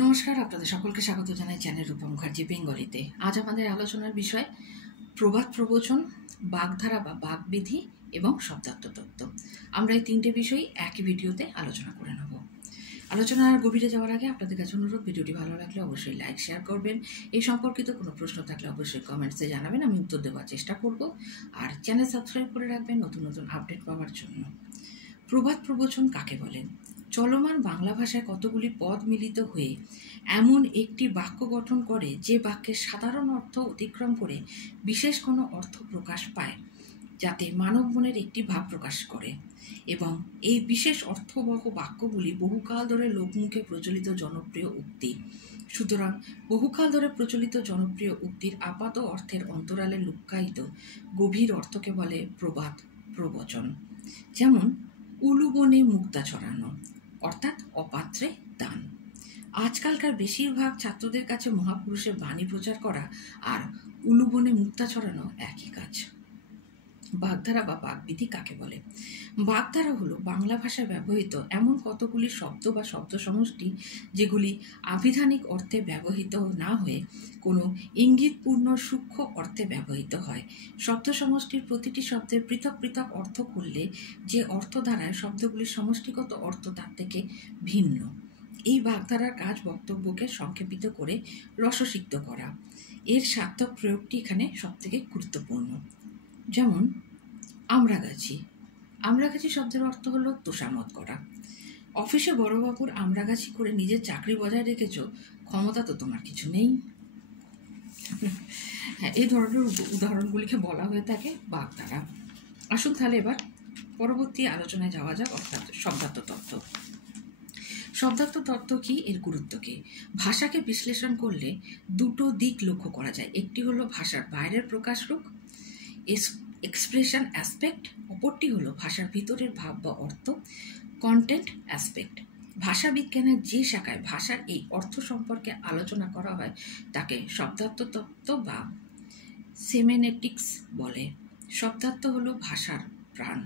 নমস্কার, আপনাদের সকলকে স্বাগত জানাই চ্যানেল রূপা মুখার্জি বেঙ্গলিতে। আজ আমাদের আলোচনার বিষয় প্রবাদ প্রবচন, বাগধারা বা বাগবিধি এবং শব্দার্থ তত্ত্ব। আমরা এই তিনটে বিষয় একই ভিডিওতে আলোচনা করে নেব। আলোচনার গভীরে যাওয়ার আগে আপনাদের কাছে অনুরোধ, ভিডিওটি ভালো লাগলে অবশ্যই লাইক শেয়ার করবেন। এই সম্পর্কিত কোনো প্রশ্ন থাকলে অবশ্যই কমেন্টসে জানাবেন, আমি উত্তর দেওয়ার চেষ্টা করব। আর চ্যানেল সাবস্ক্রাইব করে রাখবেন নতুন নতুন আপডেট পাওয়ার জন্য। প্রবাদ প্রবচন কাকে বলেন? চলমান বাংলা ভাষায় কতগুলি পদ মিলিত হয়ে এমন একটি বাক্য গঠন করে যে বাক্যের সাধারণ অর্থ অতিক্রম করে বিশেষ কোনো অর্থ প্রকাশ পায়, যাতে মানব মনের একটি ভাব প্রকাশ করে। এবং এই বিশেষ অর্থবহ বাক্যগুলি বহুকাল ধরে লোকমুখে প্রচলিত জনপ্রিয় উক্তি। সুতরাং বহুকাল ধরে প্রচলিত জনপ্রিয় উক্তির আপাত অর্থের অন্তরালে লুক্কায়িত গভীর অর্থকে বলে প্রবাদ প্রবচন। যেমন উলুবনে মুক্তা ছড়ানো, অর্থাৎ অপাত্রে দান। আজকালকার বেশিরভাগ ছাত্রদের কাছে মহাপুরুষের বাণী প্রচার করা আর উলুবনে মুক্তা ছড়ানো একই কাজ। বাগধারা বা বাগবিধি কাকে বলে? বাগধারা হলো বাংলা ভাষায় ব্যবহৃত এমন কতগুলি শব্দ বা শব্দ সমষ্টি যেগুলি আবিধানিক অর্থে ব্যবহৃত না হয়ে কোনো ইঙ্গিতপূর্ণ সূক্ষ্ম অর্থে ব্যবহৃত হয়। শব্দ সমষ্টির প্রতিটি শব্দের পৃথক পৃথক অর্থ করলে যে অর্থ দ্বারায় শব্দগুলির সমষ্টিগত অর্থ তার থেকে ভিন্ন। এই বাগধারার কাজ বক্তব্যকে সংক্ষেপিত করে রসসিক্ত করা। এর সার্থক প্রয়োগটি এখানে সবথেকে গুরুত্বপূর্ণ। যেমন আমড়াগাছি। আমড়াগাছি শব্দের অর্থ হলো তোষামত করা। অফিসে বড়বাবুর আমড়াগাছি করে নিজের চাকরি বজায় রেখেছ, ক্ষমতা তো তোমার কিছু নেই। হ্যাঁ, এই ধরনের উদাহরণগুলিকে বলা হয়ে থাকে বাগধারা। আসুন তাহলে এবার পরবর্তী আলোচনায় যাওয়া যাক, অর্থাৎ শব্দার্থ তত্ত্ব। শব্দার্থ তত্ত্ব কি, এর গুরুত্ব কি? ভাষাকে বিশ্লেষণ করলে দুটো দিক লক্ষ্য করা যায়। একটি হলো ভাষার বাইরের প্রকাশরূপ, এক্সপ্রেশন অ্যাসপেক্ট। অপরটি হলো ভাষার ভিতরের ভাব বা অর্থ, কন্টেন্ট অ্যাসপেক্ট। ভাষা বিজ্ঞানের যে শাখায় ভাষার এই অর্থ সম্পর্কে আলোচনা করা হয় তাকে শব্দার্থ তত্ত্ব বা সেমেনেটিক্স বলে। শব্দার্থ হলো ভাষার প্রাণ।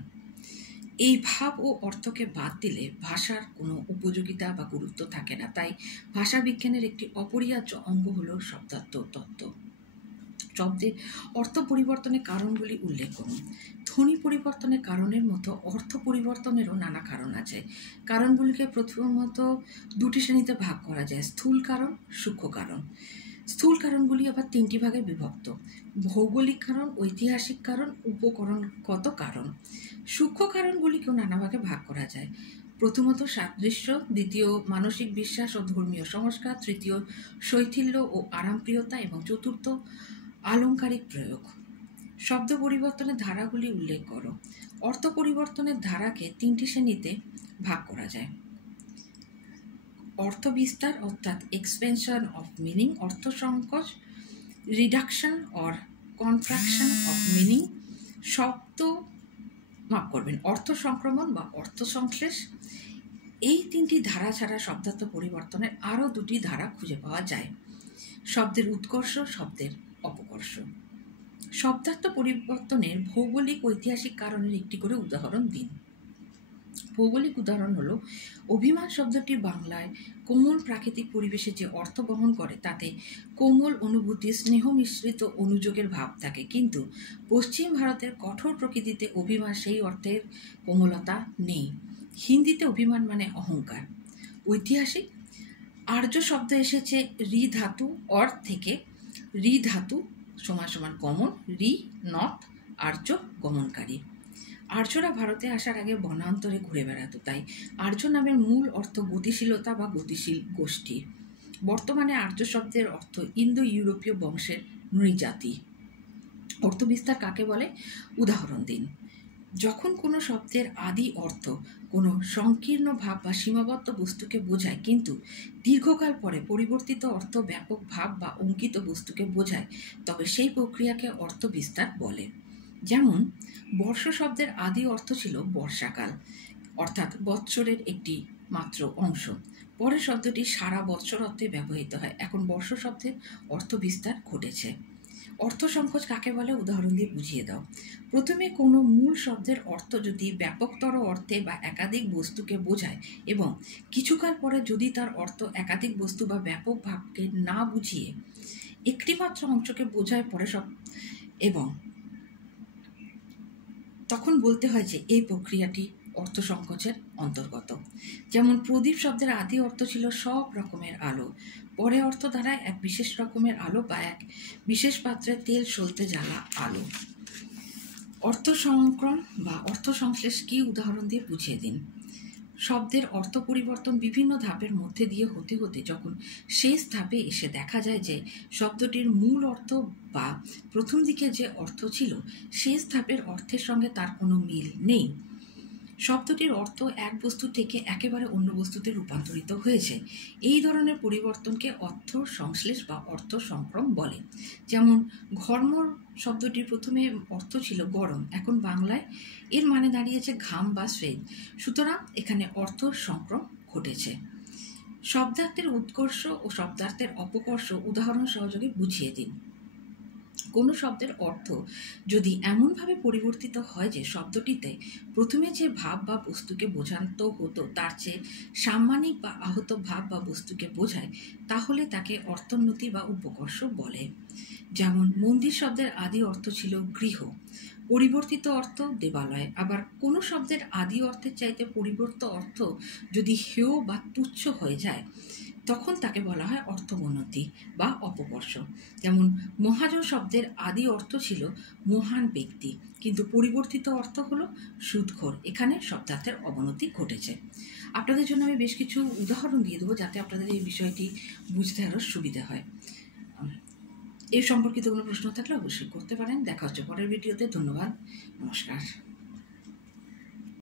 এই ভাব ও অর্থকে বাদ দিলে ভাষার কোনো উপযোগিতা বা গুরুত্ব থাকে না। তাই ভাষা বিজ্ঞানের একটি অপরিহার্য অঙ্গ হলো শব্দার্থ তত্ত্ব। শব্দের অর্থ পরিবর্তনের কারণগুলি উল্লেখ করুন। ধ্বনি পরিবর্তনের কারণের মতো অর্থ পরিবর্তনেরও নানা কারণ আছে। কারণগুলিকে প্রথমত দুটি শ্রেণীতে ভাগ করা যায়: স্থূল কারণ, সূক্ষ্ম কারণ। স্থূল কারণগুলি আবার তিনটি ভাগে বিভক্ত: ভৌগোলিক কারণ, ঐতিহাসিক কারণ, উপকরণগত কারণ। সূক্ষ্ম কারণগুলিকেও নানা ভাগে ভাগ করা যায়: প্রথমত সাদৃশ্য, দ্বিতীয় মানসিক বিশ্বাস ও ধর্মীয় সংস্কার, তৃতীয় শৈথিল্য ও আরামপ্রিয়তা এবং চতুর্থ আলংকারিক প্রয়োগ। শব্দ পরিবর্তনের ধারাগুলি উল্লেখ করো। অর্থ পরিবর্তনের ধারাকে তিনটি শ্রেণীতে ভাগ করা যায়: অর্থ বিস্তার অর্থাৎ এক্সপেনশন অফ মিনিং, অর্থ সংকোচ reduction or contraction of meaning, অর্থ সংক্রমণ বা অর্থ সংশ্লেষ। এই তিনটি ধারা ছাড়া শব্দার্থ পরিবর্তনের আরও দুটি ধারা খুঁজে পাওয়া যায়: শব্দের উৎকর্ষ, শব্দের অপকর্ষ। শব্দার্থ পরিবর্তনের ভৌগোলিক ঐতিহাসিক কারণের একটি করে উদাহরণ দিন। ভৌগোলিক উদাহরণ হলো, অভিমান শব্দটি বাংলায় কোমল প্রাকৃতিক পরিবেশে যে অর্থ বহন করে তাতে কোমল অনুভূতি, স্নেহ মিশ্রিত অনুযোগের ভাব থাকে, কিন্তু পশ্চিম ভারতের কঠোর প্রকৃতিতে অভিমান সেই অর্থের কোমলতা নেই। হিন্দিতে অভিমান মানে অহংকার। ঐতিহাসিক, আর্য শব্দ এসেছে রি ধাতু অর থেকে। রি ধাতু সমান সমান গমন, রি নথ আর্য গমনকারী। আর্যরা ভারতে আসার আগে বনান্তরে ঘুরে বেড়াতো, তাই আর্য নামের মূল অর্থ গতিশীলতা বা গতিশীল গোষ্ঠী। বর্তমানে আর্য শব্দের অর্থ ইন্দো ইউরোপীয় বংশের নৃজাতি। অর্থ বিস্তার কাকে বলে, উদাহরণ দিন। যখন কোনো শব্দের আদি অর্থ কোনো সংকীর্ণ ভাব বা সীমাবদ্ধ বস্তুকে বোঝায়, কিন্তু দীর্ঘকাল পরে পরিবর্তিত অর্থ ব্যাপক ভাব বা অঙ্কিত বস্তুকে বোঝায়, তবে সেই প্রক্রিয়াকে অর্থ বিস্তার বলে। যেমন বর্ষ শব্দের আদি অর্থ ছিল বর্ষাকাল, অর্থাৎ বৎসরের একটি মাত্র অংশ। পরে শব্দটি সারা বৎসর অর্থে ব্যবহৃত হয়। এখন বর্ষ শব্দের অর্থ বিস্তার ঘটেছে। অর্থ সংকোচ কাকে বলে উদাহরণ দিয়ে বুঝিয়ে দাও। প্রথমে কোনো মূল শব্দের অর্থ যদি ব্যাপকতর অর্থে বা একাধিক বস্তুকে বোঝায় এবং কিছুকাল পরে যদি তার অর্থ একাধিক বস্তু বা ব্যাপক ভাবকে না বুঝিয়ে একটিমাত্র অংশকে বোঝায় পরে সব এবং তখন বলতে হয় যে এই প্রক্রিয়াটি অর্থ সংকোচের অন্তর্গত। যেমন প্রদীপ শব্দের আদি অর্থ ছিল সব রকমের আলো, পরে অর্থ দ্বারা এক বিশেষ রকমের আলো বা এক বিশেষ পাত্রে তেল সলতে জ্বালা আলো। অর্থ সংক্রম বা অর্থ সংশ্লেষ কি উদাহরণ দিয়ে বুঝিয়ে দিন। শব্দের অর্থ পরিবর্তন বিভিন্ন ধাপের মধ্যে দিয়ে হতে হতে যখন শেষ ধাপে এসে দেখা যায় যে শব্দটির মূল অর্থ বা প্রথম দিকে যে অর্থ ছিল শেষ ধাপের অর্থের সঙ্গে তার কোনো মিল নেই, শব্দটির অর্থ এক বস্তু থেকে একেবারে অন্য বস্তুতে রূপান্তরিত হয়েছে, এই ধরনের পরিবর্তনকে অর্থ সংশ্লেষ বা অর্থ সংক্রম বলে। যেমন ঘর্মর শব্দটির প্রথমে অর্থ ছিল গরম, এখন বাংলায় এর মানে দাঁড়িয়েছে ঘাম বা স্বেদ, সুতরাং এখানে অর্থ সংক্রম ঘটেছে। শব্দার্থের উৎকর্ষ ও শব্দার্থের অপকর্ষ উদাহরণ সহযোগে বুঝিয়ে দিন। কোনো শব্দের অর্থ যদি এমনভাবে পরিবর্তিত হয় যে শব্দটিতে প্রথমে যে ভাব বা বস্তুকে বোঝানো হতো তার চেয়ে সাম্মানিক বা আহত ভাব বা বস্তুকে বোঝায়, তাহলে তাকে অর্থোন্নতি বা উপকর্ষ বলে। যেমন মন্দির শব্দের আদি অর্থ ছিল গৃহ, পরিবর্তিত অর্থ দেবালয়। আবার কোনো শব্দের আদি অর্থের চাইতে পরিবর্তিত অর্থ যদি হেয় বা তুচ্ছ হয়ে যায় তখন তাকে বলা হয় অর্থোন্নতি বা অপকর্ষ। যেমন মহাজন শব্দের আদি অর্থ ছিল মহান ব্যক্তি, কিন্তু পরিবর্তিত অর্থ হলো সুদখোর, এখানে শব্দার্থের অবনতি ঘটেছে। আপনাদের জন্য আমি বেশ কিছু উদাহরণ দিয়ে দেবো যাতে আপনাদের এই বিষয়টি বুঝতে আরও সুবিধা হয়। এই সম্পর্কিত কোনো প্রশ্ন থাকলে অবশ্যই করতে পারেন। দেখা হচ্ছে পরের ভিডিওতে। ধন্যবাদ, নমস্কার।